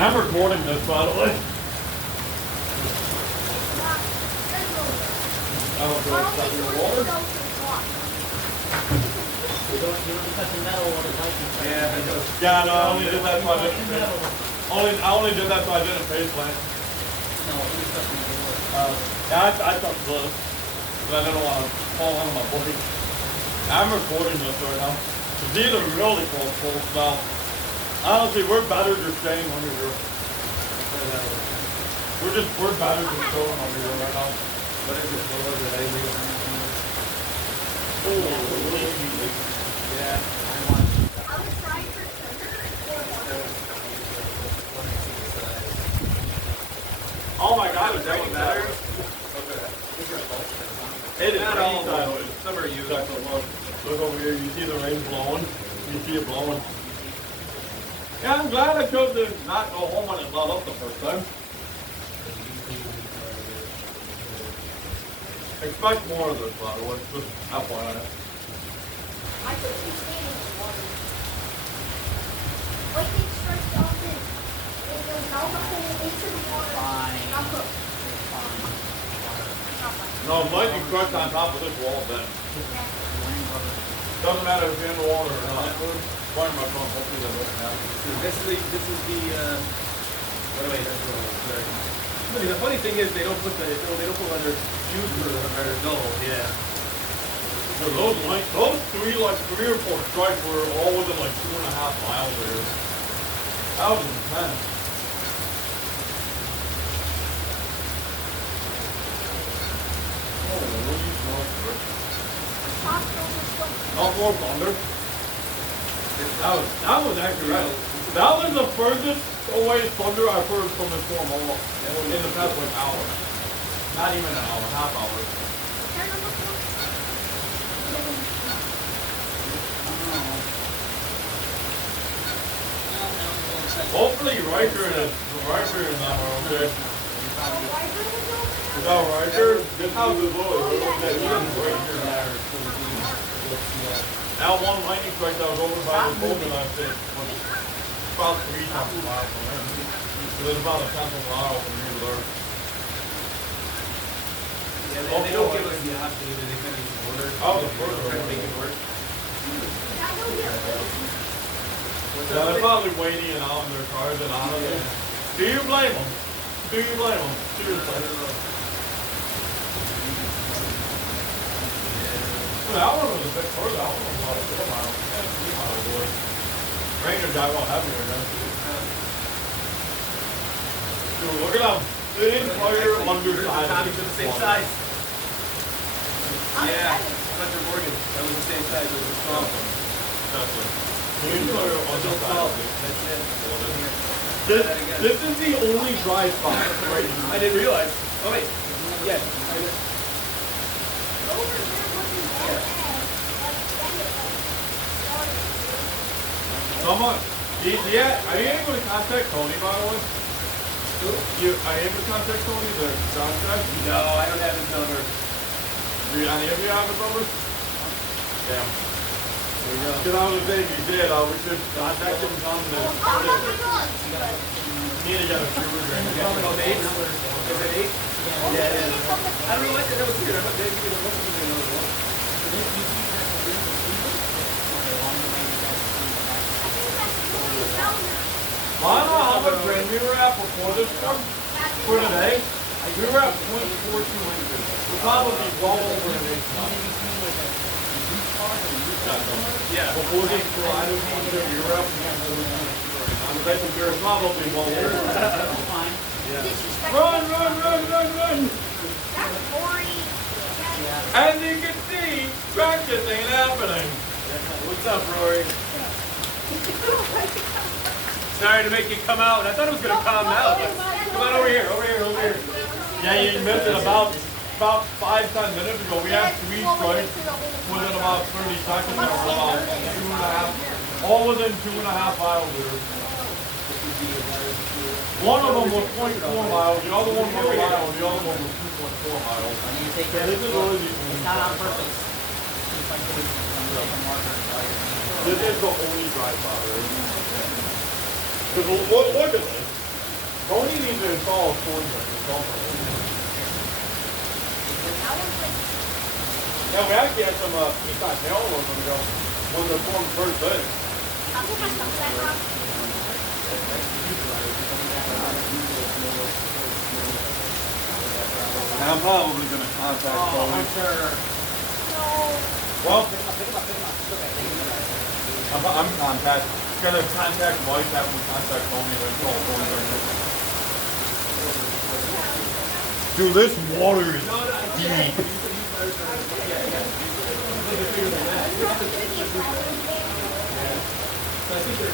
I'm recording this, by the way. Oh, do I stop your water? You don't touch the metal or the lightning. Yeah, no, I only did that so I didn't face. I only did that so I didn't face plant. No, you're touching the wood. Yeah, I touched this, but I didn't want to fall on my body. I'm recording this right now. These are really full stuff. Honestly, we're better just staying under here. We're better than going over here right now. What is it? What was it? Yeah. I was trying for sugar. Oh my God, is that what matters? It is Not rainy all time. of them. Some are used. Look over here, you see the rain blowing? You see it blowing. Yeah, I'm glad I chose to not go home when it let up the first time. Expect more of this, by the way. Just FYI. I could be standing in the water. Lightning strikes off it. It goes down the hole into the water. Fine. Not cooked. Fine. Not fine. No, lightning strikes on top of this wall then. Yeah. Doesn't matter if you're in the water or not. Find my phone, hopefully that doesn't happen. This is the what do I sorry. The funny thing is they don't put leather shoes for the double. Yeah. So those three or four strikes were all within like 2.5 miles there. That was intense. Oh, what are you smelling for? Not more thunder. That was actually right. That was the furthest away thunder I've heard from this storm all in the past like hour. Not even an hour, half hour. Hopefully Riker is not okay. Without Riker, this house is low. That one lightning strike that was over by the building I said was about 3 miles from there. So there's about a 10 mile from here to there. Yeah, they don't give us the option either. They kind of use orders. Oh, the further try to away. make it work. Yeah, they're probably waiting and out in their cars and on it. Do you blame them? Do you blame them? Seriously. That one was a bit further. That one was about 4 miles. Yeah, 3 miles away. Ranger got one heavier again. Dude, look at them. The entire underside. Tommy's the same size. Yeah, Hunter Morgan. That was the same size as the strong one. This is the only dry spot right here. I didn't realize. Oh wait. Yeah. Someone, yeah, are you able to contact Tony, by the way? Are you able to contact Tony, the contract? No, I don't have his number. Do any of you have his number? Damn. There you go. Because I was saying, if you did, we should contact him on the... Need to get a super drink. Oh, 8? Is it 8? Yeah. I don't know what that was weird. I thought they gave me the most of the other one. Well, I don't know how much rain we were at before this storm. For today, we were at 0.42 inches. We're probably well over an inch now. Yeah, before this storm, I don't know if we were at 0.42. I think we were probably well over. Run! That's boring. As you can see, practice ain't happening. What's up, Rory? Sorry to make you come out. I thought it was going to calm down. Come on over here. Yeah, you missed it about 5-10 minutes ago. We had 3 strikes within about 30 seconds. Or about 2.5, all within 2.5 miles here. One of them was 0.4 miles, the other one was a mile, and the other one was 2.4 miles. Yeah, this is really It's not on purpose. This is the only dry spot, right? Because look at this. Tony needs to install a storm drain. That one's like, Yeah, we actually had some Peacock hail over ago when the storm first hit. aku kan sampai lah. And I'm probably going to contact Oh, Tony. I'm sure. No. Well, Pick him up. It's okay. Thank you. I'm going to contact Mike, have him contact Tony, and install a storm drain. Dude, this water is deep. So I think they're